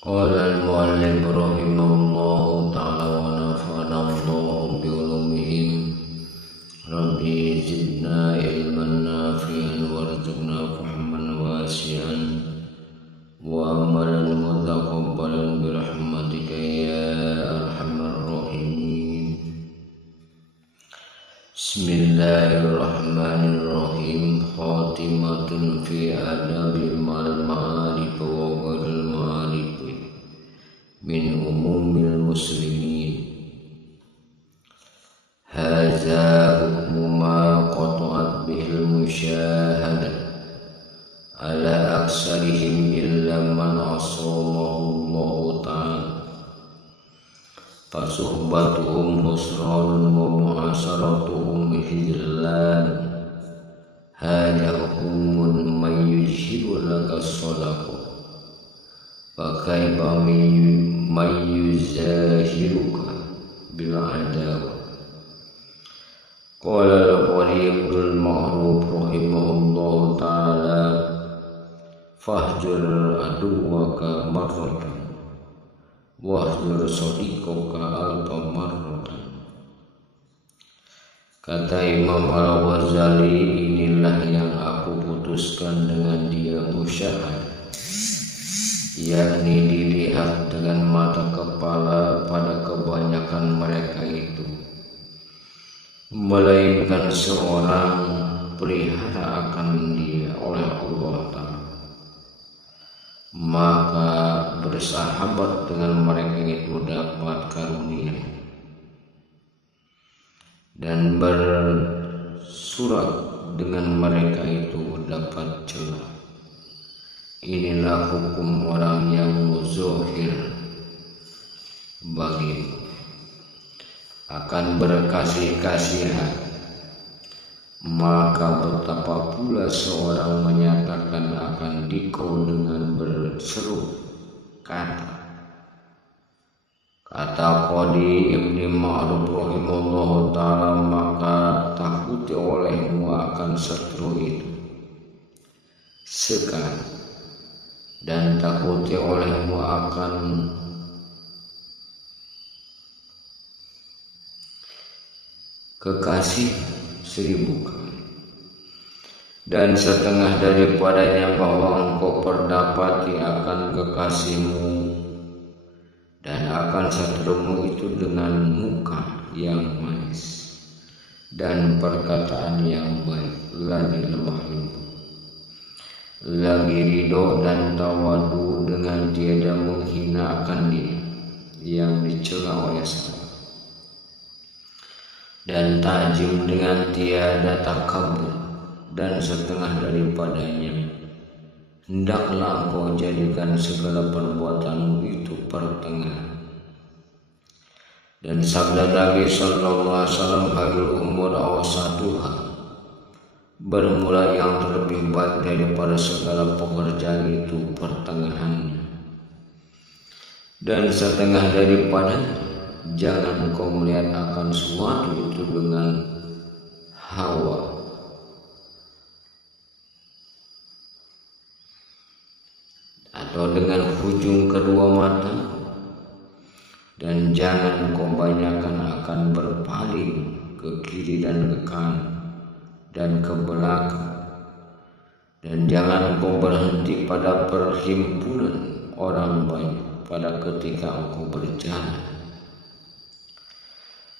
قال المؤلف رحمه الله تعالى ونفعنا الله بعلومهم ربي زدنا علما نافعا وارزقنا فهما واسعا وعملا متقبلا برحمتك يا أرحم الراحمين. بسم الله الرحمن الرحيم. خاتمة في آداب المعارف وغير المعارف من أموم المسلمين. هذا حكم ما قطعت به المشاهدة على أكثرهم إلا من عصمه الله تعالى، فصحبتهم خسران ومعاشرتهم خذلان. هذا حكم من يجهر لك الصدقة، فكيف من يزاهرك بالعداوة. قال الغريب المعروف رحمه الله تعالى: فاهجر عدوك مرة wahjur sadiqoka alfa marratan. Kata Imam Al-Ghazali, inilah yang aku putuskan dengan dia musyahadah, yakni dilihat dengan mata kepala pada kebanyakan mereka itu, melainkan seorang pelihara akan dia oleh Allah Ta'ala. Maka bersahabat dengan mereka itu dapat karunia, dan bersurat dengan mereka itu dapat celah. Inilah hukum orang yang muzohir bagimu, akan berkasih-kasihan. Maka betapa pula seorang menyatakan akan dikau dengan berseru kata Qadi Ibni Ma'ruf rahimahullah ta'ala, maka takuti olehmu akan seteru itu sekali, dan takuti olehmu akan kekasih 1000 kali, dan setengah daripadanya bahwa engkau perdapati akan kekasihmu dan akan seterumu itu dengan muka yang manis dan perkataan yang baik, lagi lemah lembut, lagi ridho dan tawadu, dengan tiada menghina akan dia yang dicela oleh sahabat, dan tajim dengan tiada takabur, dan setengah daripadanya hendaklah engkau jadikan segala perbuatanmu itu pertengahan. Dan sabda Nabi sallallahu alaihi wasallam, khairul umur awsatuha, bermula yang terlebih baik daripada segala pekerjaan itu pertengahannya, dan setengah daripadanya jangan engkau melihat akan sesuatu itu dengan hawa atau dengan ujung kedua mata, dan jangan engkau banyakkan akan berpaling ke kiri dan ke kanan dan ke belakang, dan jangan engkau berhenti pada perhimpunan orang banyak pada ketika engkau berjalan.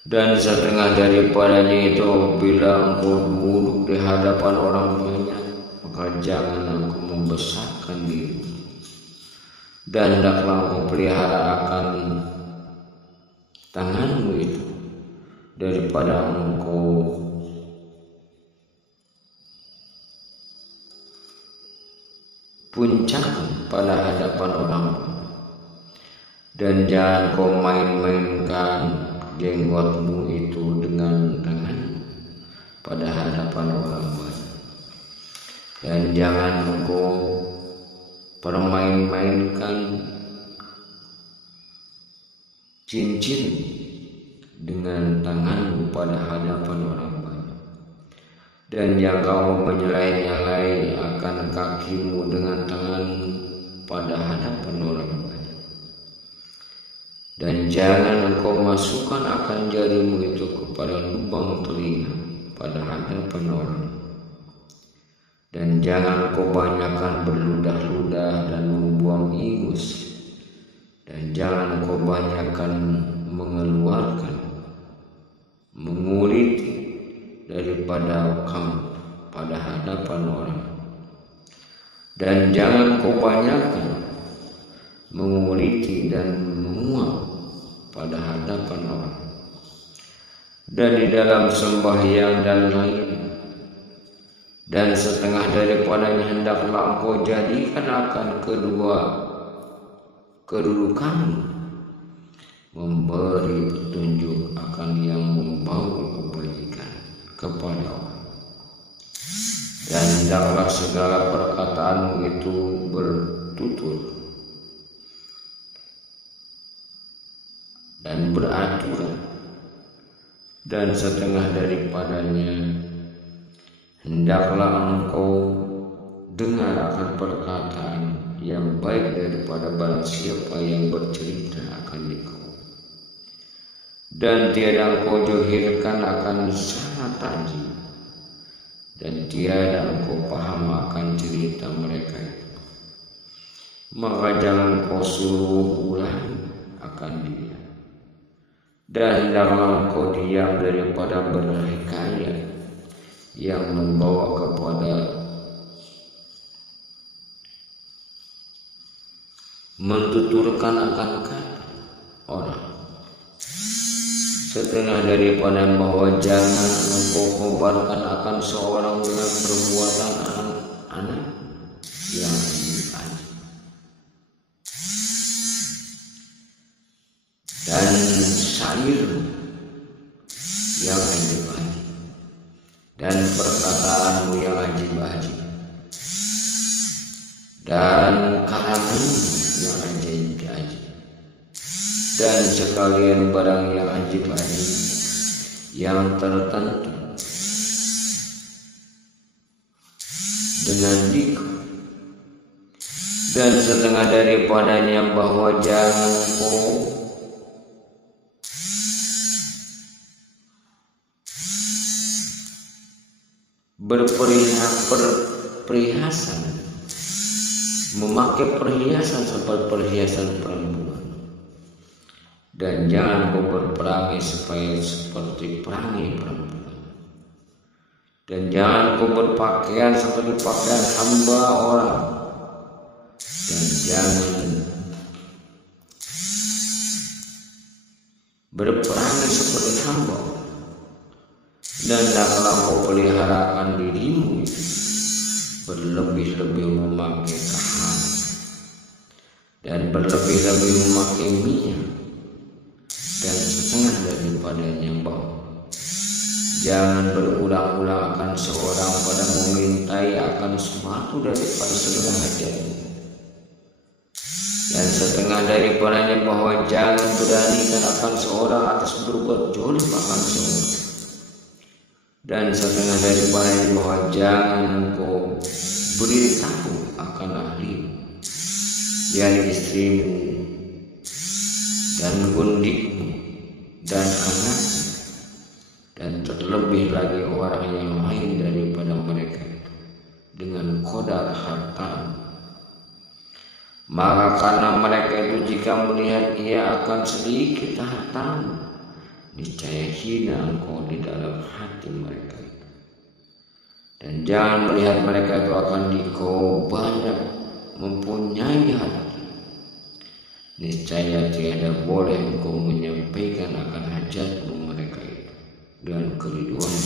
Dan setengah daripadanya itu, bila engkau duduk di hadapan orang banyak, maka jangan engkau membesarkan diri, dan hendaklah engkau pelihara akan tanganmu itu daripada engkau puncakkan pada hadapan orang banyak, dan jangan kau main-mainkan jenggotmu itu dengan tangan pada hadapan orang banyak, dan jangan engkau permain-mainkan cincin dengan tanganmu pada hadapan orang banyak, dan yang kamu menyelai-nyelai akan kakimu dengan tanganmu pada hadapan orang banyak. Dan jangan engkau masukkan akan jarimu itu kepada lubang telinga pada hadapan orang. Dan jangan kau banyakkan berludah-ludah dan membuang ingus. Dan jangan kau banyakkan mengeluarkan, menguliti daripada kamu pada hadapan orang. Dan jangan kau banyakkan menguliti dan menguap pada hadapan orang. Dan di dalam sembahyang dan lain, dan setengah daripadanya hendaklah engkau jadikan akan kedua kedudukanmu, memberi petunjuk akan yang membawa kebajikan kepada orang. Dan hendaklah segala perkataanmu itu bertutur dan beraturan. Dan setengah daripadanya hendaklah engkau dengar akan perkataan yang baik daripada barang siapa yang bercerita akan engkau. Dan tiada engkau johirkan akan sangat tajam. Dan tiada engkau paham akan cerita mereka itu. Maka jangan kau suruh ulangi akan dia. Dan hendaklah engkau diam daripada berhikayat yang membawa kepada mentuturkan akan kata orang. Setengah daripada bahwa jangan engkau kobarkan akan seorang dengan perbuatan anak yang aneh. Dan sair yang aneh-aneh. Dan perkataanmu yang ajib-ajib. Dan karanganmu yang ajib-ajib. Dan sekalian barang yang ajib-ajib yang tertentu dengan dikau. Dan setengah daripadanya bahwa jangan kau berperhiasan, memakai perhiasan seperti perhiasan perempuan. Dan jangan kau berperangai supaya seperti perangai perempuan. Dan jangan kau berpakaian seperti pakaian hamba orang. Dan jangan berperangai seperti hamba. Dan hendaklah kau peliharakan dirimu berlebih-lebih memakai kahan dan berlebih-lebih memakai minyak. Dan setengah daripadanya bahwa jangan berulang-ulang akan seorang pada memintai akan sesuatu daripada segala hajatmu. Dan setengah daripadanya bahwa jangan beranikan akan seorang atas berbuat jolim akan seorang. Dan setengah daripadanya bahwa jangan engkau beritahu akan ahli, yang istrimu dan gundikmu dan anakmu, dan terlebih lagi orang yang lain daripada mereka dengan kodar harta. Maka karena mereka itu jika melihat ia akan sedikit hartamu, niscaya hina engkau di dalam hati mereka. Dan jangan melihat mereka itu akan dikau banyak mempunyai hati, niscaya tiada boleh engkau menyampaikan akan hajatmu mereka itu dengan keriduan.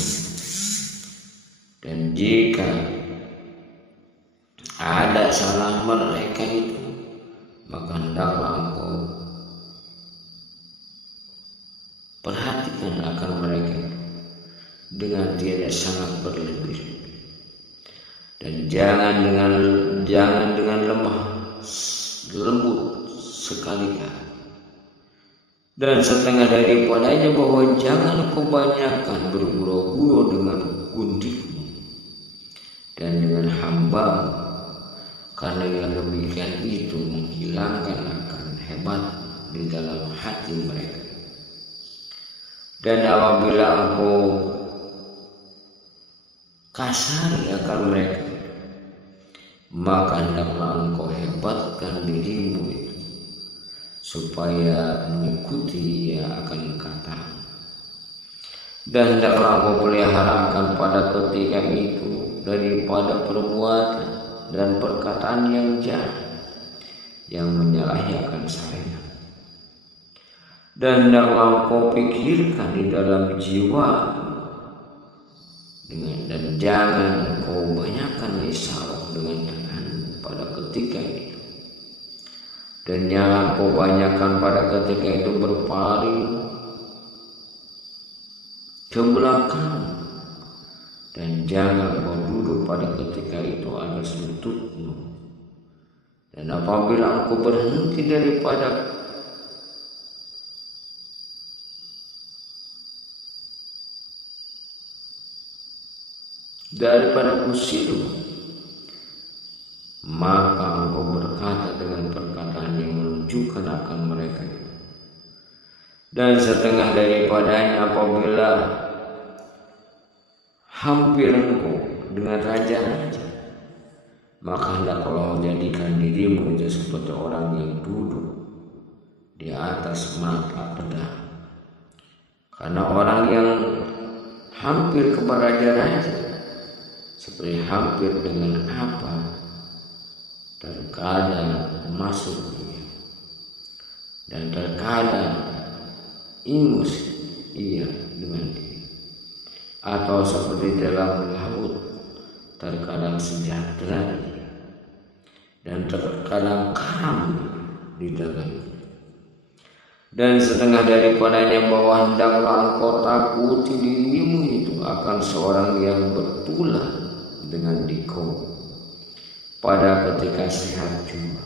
Dan jika ada salah mereka itu, maka hendaklah engkau perhatikan akan mereka dengan tidak sangat berlebih. Dan jangan dengan lemah lembut sekali-kali. Dan setengah daripadanya bahwa jangan kebanyakan bergurau-gurau dengan gundikmu dan dengan hamba, karena yang demikian itu menghilangkan akan hebat di dalam hati mereka. Dan apabila engkau kasari akan mereka, maka hendaklah engkau hebatkan dirimu itu supaya mengikuti ia akan kata. Dan hendaklah engkau peliharakan pada ketika itu daripada perbuatan dan perkataan yang jahat yang menyalahi akan syariat. Dan hendaklah engkau pikirkan di dalam jiwa dan jangan engkau banyakkan isyarat dengan tangan pada ketika itu. Dan jangan engkau banyakkan pada ketika itu berpaling ke belakang, dan jangan engkau duduk pada ketika itu atas lututmu. Dan apabila engkau berhenti daripada kursimu, maka engkau berkata dengan perkataan yang menunjukkan akan mereka. Dan setengah daripadanya apabila hampir engkau dengan raja-raja, maka hendaklah menjadikan dirimu itu seperti orang yang duduk di atas mata pedang. Karena orang yang hampir kepada raja-raja seperti hampir dengan apa terkadang masuk dia, dan terkadang ingus ia dengan dia, atau seperti dalam laut terkadang sejahtera dia, dan terkadang karam di dalamnya. Dan setengah daripadanya bahwa hendaklah engkau takuti dirimu itu akan seorang yang bertulah dengan dikau pada ketika sehat juga,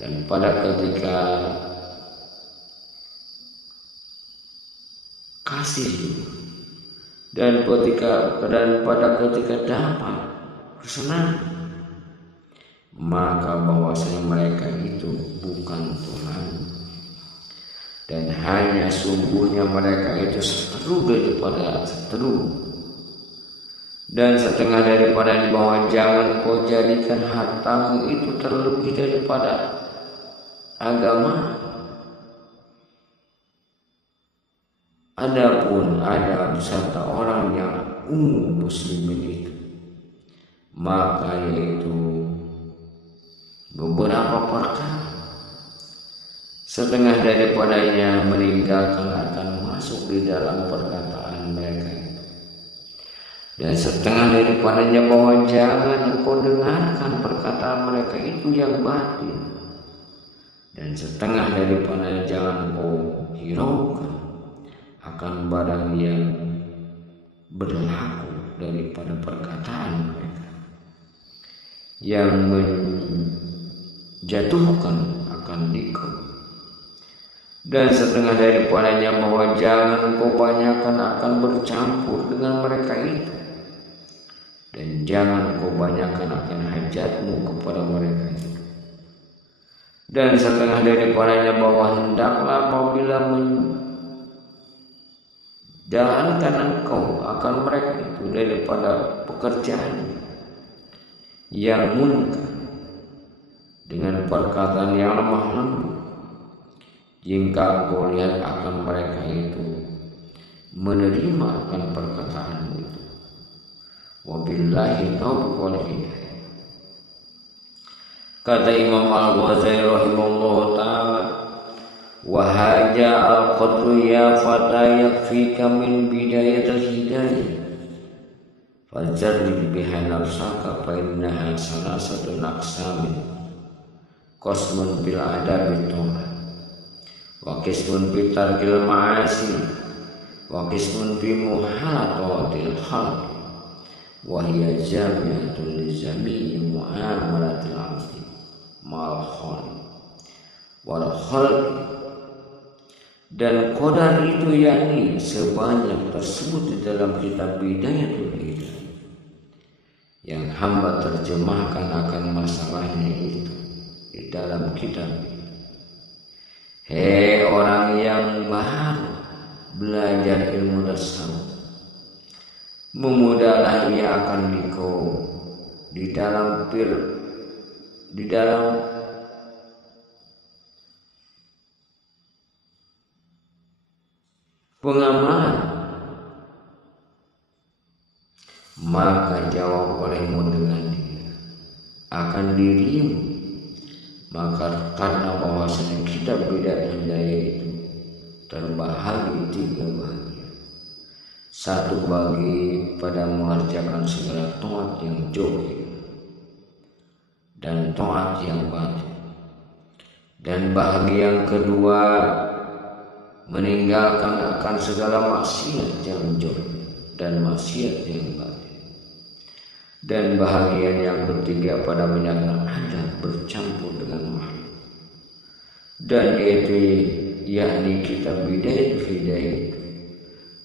dan pada ketika kasih juga, dan pada ketika dapat kesenangan, maka bahwasanya mereka itu bukan Tuhan, dan hanya sungguhnya mereka itu seteru daripada seteru. Dan setengah daripada di bawah, jangan kau jadikan hartamu itu terlebih daripada agama. Adapun ada beserta orang yang muslimin itu, maka yaitu beberapa perkara. Setengah daripadanya meninggalkan akan masuk di dalam perkataan mereka. Dan setengah daripadanya bahwa jangan engkau dengarkan perkataan mereka itu yang batin. Dan setengah daripadanya jangan engkau hiraukan akan barang yang berlaku daripada perkataan mereka yang menjatuhkan akan dikau. Dan setengah daripadanya bahwa jangan engkau banyakkan akan bercampur dengan mereka itu, dan jangan engkau banyakkan akan hajatmu kepada mereka itu. Dan setengah daripadanya bahwa hendaklah apabila menjalankan engkau akan mereka itu daripada pekerjaan yang munkar dengan perkataan yang lemah lembut, jika engkau lihat akan mereka itu menerima akan perkataan itu. Wabillahi taufiq wal hidayah. Kata Imam Al-Ghazali rahimahullah ta'ala, wa haja al-qadru ya fata yakfika min bidayatil hidayah fajarrib biha nafsaka fa innaha salasatun aqsamin qasmun bil adabi tuha wa qismun bi tarkil ma'asi wa qismun bi muhalatil khalq wa hiya jami'atun li jami'i mu'amalatil 'abdi ma'al khaliq wal khalq. Dan qadar itu yakni sebanyak tersebut di dalam kitab Bidayatul Hidayah yang hamba terjemahkan akan masalahnya itu di dalam kitab Hei orang yang baru belajar ilmu tasawuf, memudahlah ia akan di dalam pengamalan. Maka jawab olehmu dengan dia akan dirimu. Maka karena bahwasanya kitab Bidayah Hidayah itu terbahagi 3 bagian. 1 bagi pada mengerjakan segala taat yang zahir dan taat yang batin, dan bagian kedua meninggalkan akan segala maksiat yang zahir dan maksiat yang batin. Dan bahagian yang ketiga pada menyatakan ada bercampur dengan makhluk. Dan itu yakni kitab Bidayah Hidayah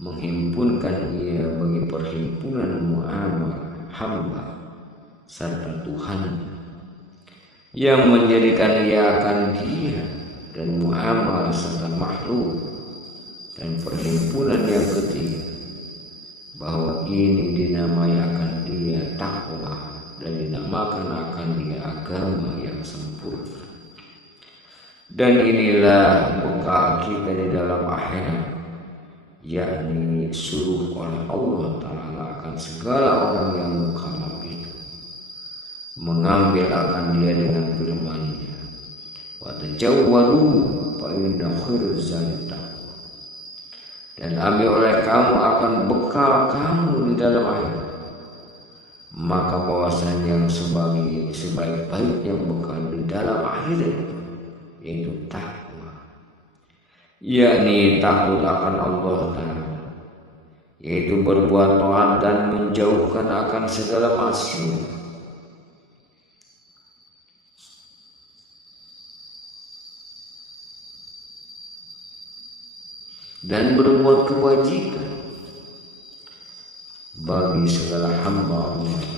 menghimpunkan ia bagi perhimpunan muamalah hamba serta Tuhan, yang menjadikan ia akan dia dan muamalah serta makhluk. Dan perhimpunan yang ketiga bahwa ini dinamai akan dia takwa dan dinamakan akan dia agama yang sempurna. Dan inilah bekal kita di dalam akhirat, yakni suruh oleh Allah Ta'ala akan segala orang yang mukallaf itu mengambil akan dia dengan firman-Nya, wa tajawwalu fa inna khairaz zadi taqwa. Dan ambil oleh kamu akan bekal kamu di dalam akhirat, maka bahwasanya yang sebaik-baiknya bekal di dalam akhirat yaitu takwa, yakni takut akan Allah Ta'ala, yaitu berbuat taat dan menjauhkan akan segala maksiat. Dan berbuat kebajikan bagi segala hamba Allah.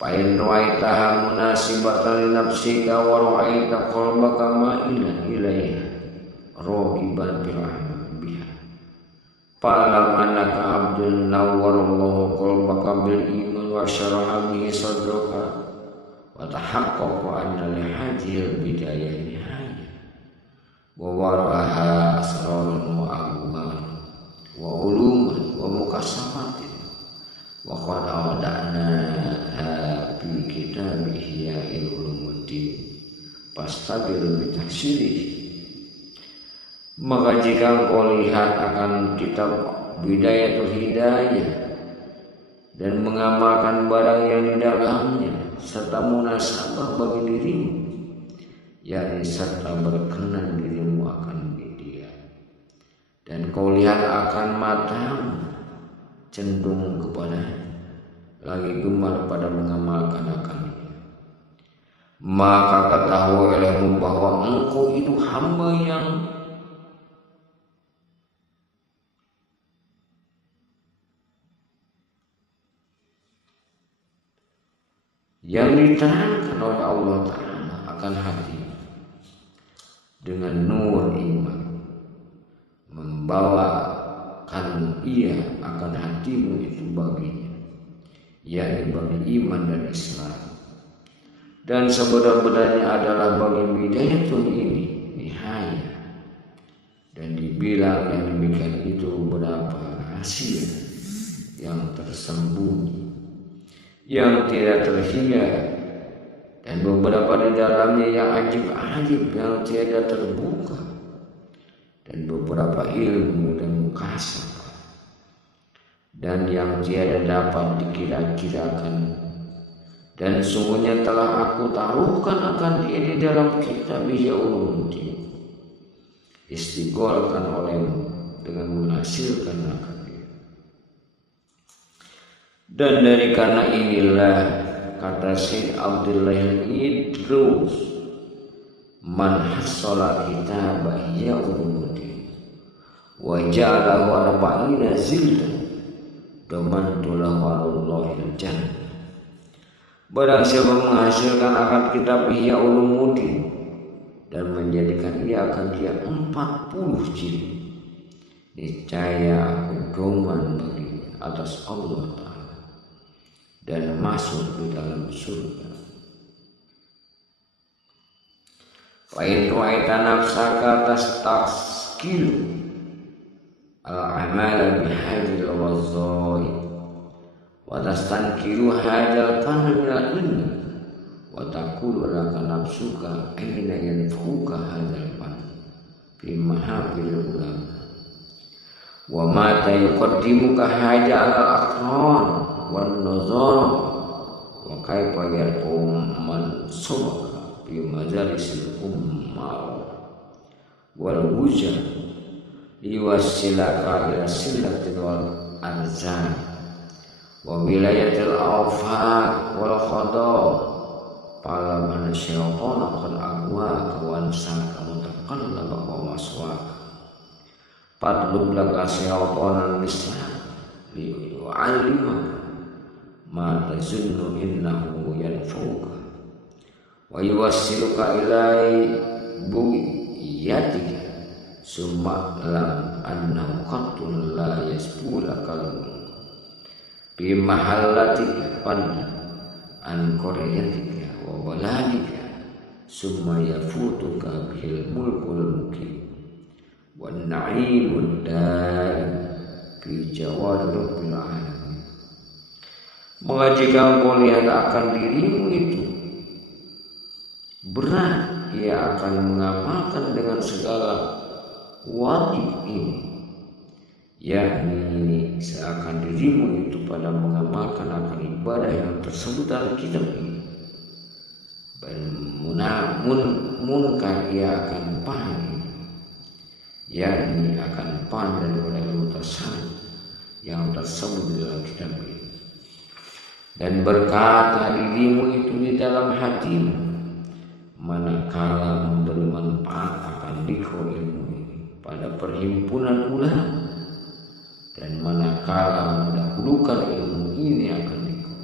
Fa'in ra'aitaha munasibatan li nafsika wa ra'aita qalbaka ma'ilan ilaiha ragiban fil amal biha fa'lam annaka abdun nawwarallahu qalbaka bil iman wa syaraha bihi sadraka wa tahaqqaqa anna li hadhil bidayah nihayah wa wara'aha asrarun wa aghbar wa uluman wa mukasafatin wa qad awada'na fi kitab Ihya'il Ulumuddin fastabil bi tahsilihi. Maka jika engkau lihat akan kitab Bidayah Hidayah dan mengamalkan barang yang di dalamnya serta munasabah bagi dirimu, yakni serta berkenan dirimu akan dia, dan kau lihat akan matamu cenderung kepadanya, lagi gemar pada mengamalkan akannya, maka ketahui olehmu bahwa engkau itu hamba yang diterangkan oleh Allah Ta'ala akan hati dengan nur iman, membawakan ia akan hatimu itu baginya, yakni bagi iman dan Islam. Dan sebenar-benarnya adalah bagi bidayah ini nihayah, dan dibilang yang demikian itu beberapa rahasia yang tersembunyi, yang tidak terhingga, dan beberapa di dalamnya yang ajib-ajib yang tiada terbuka, dan beberapa ilmu dan mukasabah dan yang tiada dapat dikira-kirakan. Dan sungguhnya telah aku taruhkan akan dia di dalam kitab Ihya'il Ulumuddin, istiqolkan olehmu dengan menghasilkan akan dia. Dan dari karena inilah kata Syekh Abdullah Idrus, man hassala kitab Ihya'il Ulumuddin wa ja'alahu arba'ina zildan damantulahu Allahil jannah. Barang siapa menghasilkan akan kitab Ihya'il Ulumuddin dan menjadikan ia akan dia 40 jilid. Niscaya aku doman bagi atas Allah Ta'ala dan masuk di dalam surga. Wa in ra'aita nafsaka tastaskilu al-amala bihadil wazzai wa tastankiru hadal kana min al-ilmi wa taqulu laka nafsuka aina yanfuka hadal fan fi mahabil ulama wa ma yuqaddimuka haja al-aqran wan nazar wa kaifa yaqum man subaka fi majalisil umma wal wujud liwasilaka ila silatin wal arzan wa wilayatil awfaq wal khada pala man syaitan akan agwa kawan saka mutakallaba wa maswaka padlub laka syaitan al-islam li'alima ma tazunnu innahu yanfuka wa yuwassiluka ilai bu'iyatika summa lam annahu qattun la yasbulakal bimahallatika panna an qoriyatika wa baladika summa yafutuka bihil mulkul mukim wan na'imud daim fi jawad rabbil alamin. Jika engkau lihat akan dirimu itu berat, ia akan mengamalkan dengan segala wajib ini, yakni seakan dirimu itu pada mengamalkan akan ibadah yang tersebut dalam kitab ini. Munkar ia akan paham, yakni akan paham daripada ilmu tasawuf yang tersebut di dalam kitab ini, dan berkata dirimu itu di dalam hatimu, manakala memberi manfaat akan dikau ilmu ini pada perhimpunan ulama, dan manakala mendahulukan ilmu ini akan dikau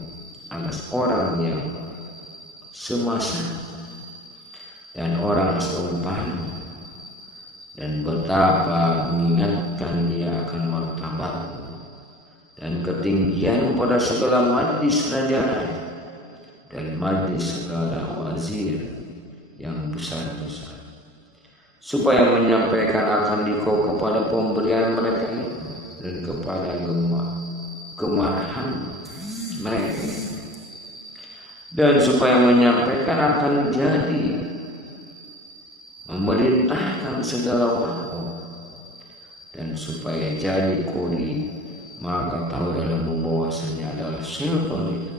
atas orang yang semasa dan orang seumpama, dan betapa mengingatkan dia akan martabat dan ketinggian pada segala majlis raja-raja dan majlis segala wazir yang besar-besar, supaya menyampaikan akan dikau kepada pemberian mereka dan kepada kemarahan mereka, dan supaya menyampaikan akan jadi memerintahkan segala waktu, dan supaya jadi kodi, maka tahu dalam bahwasanya adalah syaitan itu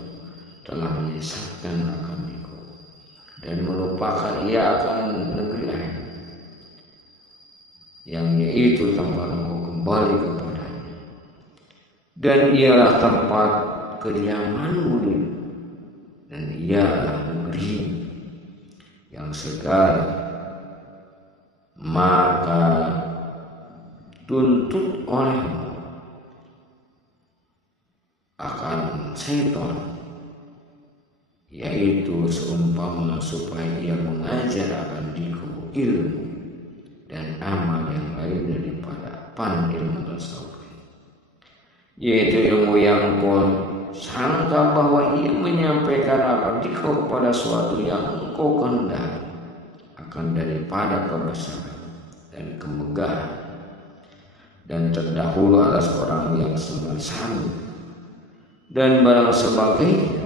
telah menyesatkan akan dikau dan melupakan ia akan negeri lain yang yaitu tempat engkau kembali kepadanya, dan ialah tempat kediamanmu, dan ialah negeri yang segar. Maka tuntut olehmu akan syaitan, yaitu seumpama supaya ia mengajar akan dikau ilmu dan amal yang lain daripada ilmu tasawuf, yaitu ilmu yang kau sangka bahwa ia menyampaikan akan dikau kepada suatu yang engkau kehendaki akan daripada kebesaran dan kemegahan, dan terdahulu atas orang yang sama dan barang sebagainya.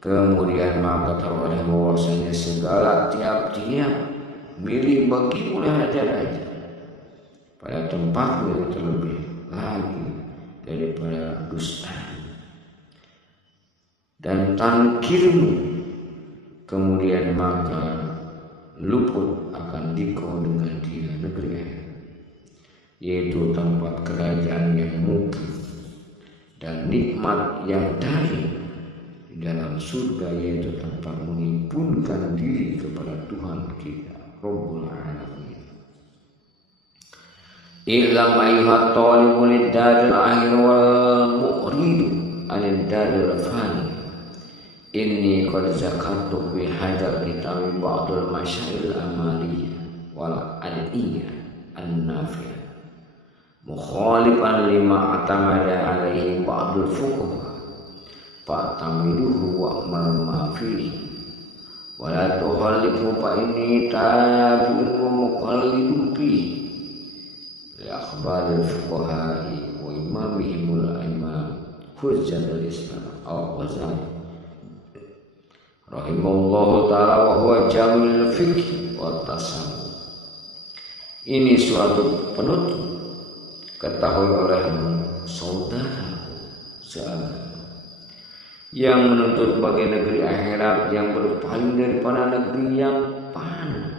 Kemudian maka tahu oleh bahwasanya segala tiap-tiap milik bagimu raja-raja pada tempatmu yang terlebih lagi daripada dusta dan tangkirmu. Kemudian maka luput akan dikau dengan dia negeri, yaitu tempat kerajaan yang mukim dan nikmat yang dari di dalam surga, yaitu tempat menghimpunkan diri kepada Tuhan kita Rabbul Alamin. Ilam ayyuhat talibu lid-daril akhir wal mu'ridu anid daril fani Inni qad zakartu fi hadzal kitabi ba'dul masyail amaliyah wal adiyah an-nafi'ah mukhalifan lima atamada alaihi ba'dul fuqaha fa'tamiluhu wa'mal ma fihi wa la tukhalifu fa inni tabi'un wa muqallidun fihi li akhbaril fuqaha'i wa imamihimul imam hujjatul islam al-Ghazali rahimahullahu ta'ala wa huwa jamil fikih wa tasawuf. Ini suatu penutup ketahui oleh saudara seagama yang menuntut bagi negeri akhirat yang berpaling daripada negeri yang fana,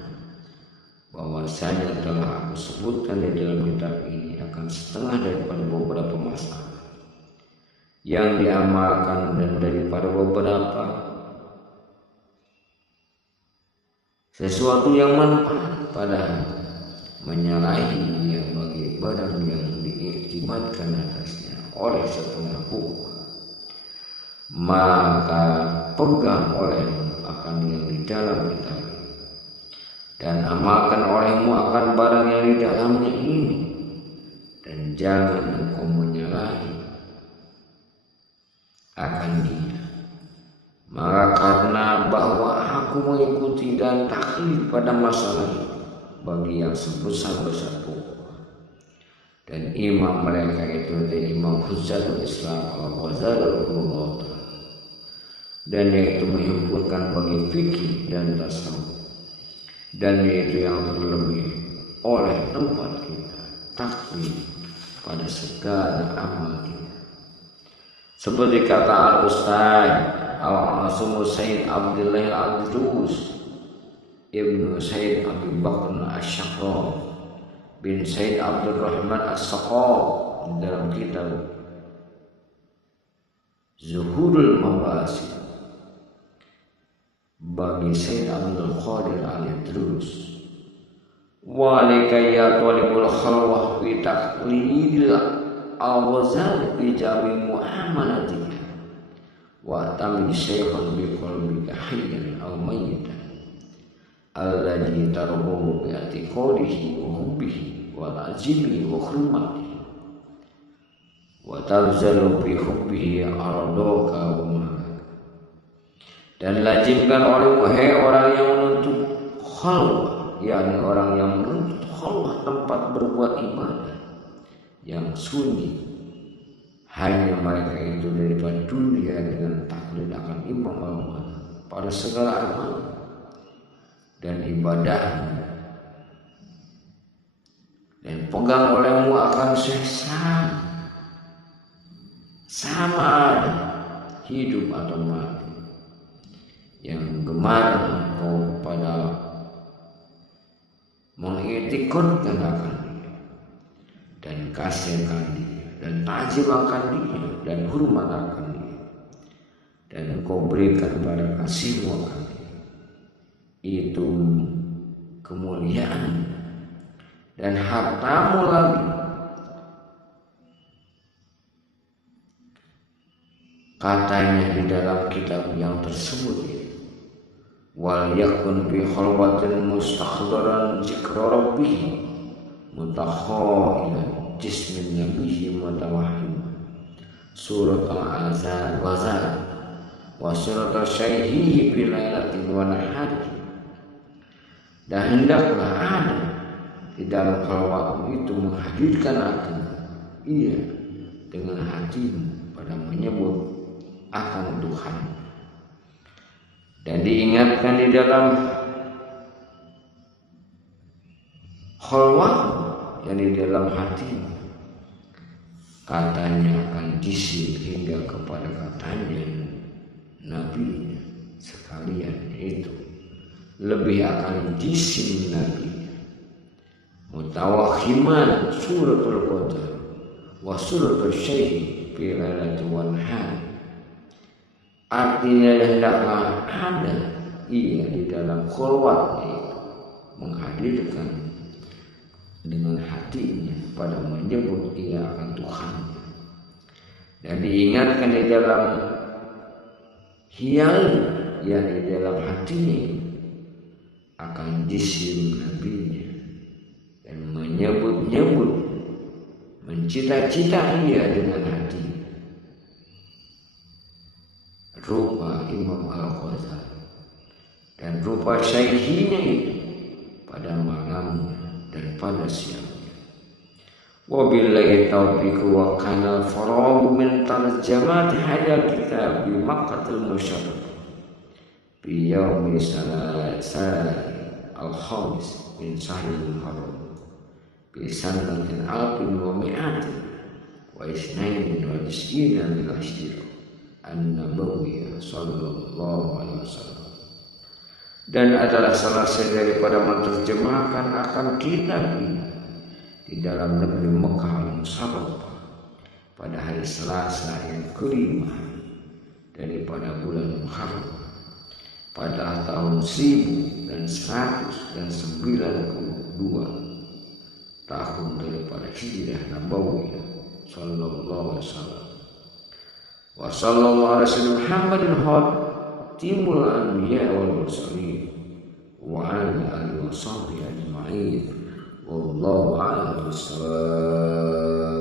bahwasanya telah aku sebutkan di dalam kitab ini akan setengah daripada beberapa masalah yang diamalkan dan daripada beberapa sesuatu yang manfaat pada menyalahi dia bagi barang yang diiktimatkan atasnya oleh setengah umat, maka pegang olehmu akan yang di dalam kitab dan amalkan olehmu akan barang yang di dalamnya ini, dan jangan engkau menyalahi akan dia. Maka karena bahwa aku mengikuti dan taklid pada masalah ini bagi yang sebesar-besar pokok, dan imam mereka itu adalah Imam Hujjatul Islam al-Ghazali, dan yaitu menghimpunkan bagi fikih dan tasawuf, dan yaitu yang terlebih oleh tempat kita taklid pada segala amal kita, seperti kata Al-Ustaz Al-Asum Sayyid Abdullah Al-Adrus Ibnu Sayyid Abi Bakr Asy-Syaqra bin Sayyid Abdul Rahman As-Saqaf dalam kitab Zuhurul Mabasid bagi Sayyid Abdul Qadir Al-Adrus walika ya talibul khalwah fi taqlidil al-Ghazali fi jami muamalatika wa tamid syaikhun bi qalbika hayyan aw mayyitan alladhi tarbuhu bi atiqadihi wa hubbihi wa ta'zimihi wa hurmatihi wa tabzalu bi hubbihi aradaka wa malaka. Dan lazimkan olehmu hai orang yang menuntut khalwah, yakni orang yang menuntut khalwah, tempat berbuat ibadah yang sunyi, hanya mereka itu daripada dunia dengan taklid akan imam Allah pada segala amal dan ibadah, dan pegang olehmu akan sesam sama ada hidup atau mati, yang gemar engkau pada mengiktikadkan akan dia dan kasihkan dia dan tajim akan dia dan hormat akan dia, dan engkau berikan pada kasihmu akan dia, itu kemuliaan dan hartamu lagi. Katanya di dalam kitab yang tersebut, wal yakun bi khalwatin mustakhdaran zikra rabbih mutakhawilan jismin nabihi mutawahhim surat al-azan wazan wa surat al-syaihi bilailatin wa nahar. Dan hendaklah ada di dalam khalwatmu itu menghadirkan hati ia dengan hatimu pada menyebut akan Tuhan, dan diingatkan di dalam khalwatmu yang di dalam hatimu, katanya akan disil hingga kepada katanya Nabi sekalian, itu lebih akan disil Nabi mutawakhiman suratul qadar wa suratul syaihi fi lailatul wanhar. Artinya hendaklah ada ia di dalam khalwatnya itu menghadirkan dengan hatinya pada menyebut ia akan Tuhan, dan diingatkan di dalam hial yang di dalam hatinya akan jisim nabinya dan menyebut-nyebut, mencita-cita ia dengan hati rupa Imam Al-Ghazali dan rupa syaikhina itu pada malam dan pada siangnya. Wabillahi taufiq wa kana al-faragh min tarjamat hadal kitab bi Makkahil Musyarraf bi yaumi al-khamis min syahril haram bi sanatin alfin wa mi'atin wa isnain wa tis'ina min ashir an-nabawi sallallahu alaihi wasallam, dan adalah salah satu daripada menerjemahkan akan kitab ini di dalam negeri Mekah al-Musyarrafah pada hari Selasa yang kelima daripada bulan Muharram pada tahun 1192 tahun daripada Hijrah Nabawiyah sallallahu alaihi wasallam. Wa sallallahu alaihi wasallam Muhammadin khatimul anbiya wal mursalin wa ala alihi wa sahbihi ajma'in. Wallahu a'lam bissawab.